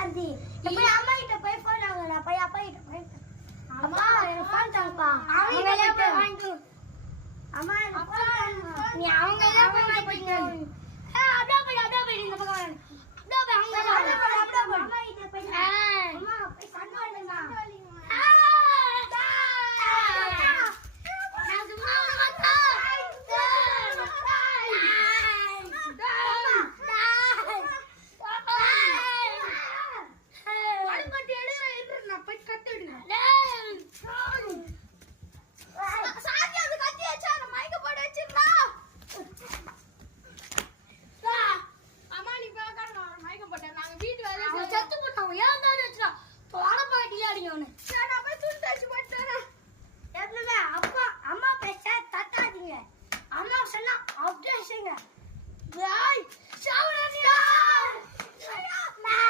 சாந்தி போய் அம்மா கிட்ட போய் போன் வாங்கடா போய் அப்பா கிட்ட போய் அம்மா எனக்கு போன் தாங்கப்பா அவங்க எல்லாம் போய் வாங்கிட்டு அம்மா எனக்கு போன் தாங்க நீ அவங்க எல்லாம் போய் வாங்கிட்டு போறீங்க அப்படியே போய் இந்த பக்கம் அப்படியே போய் அவங்க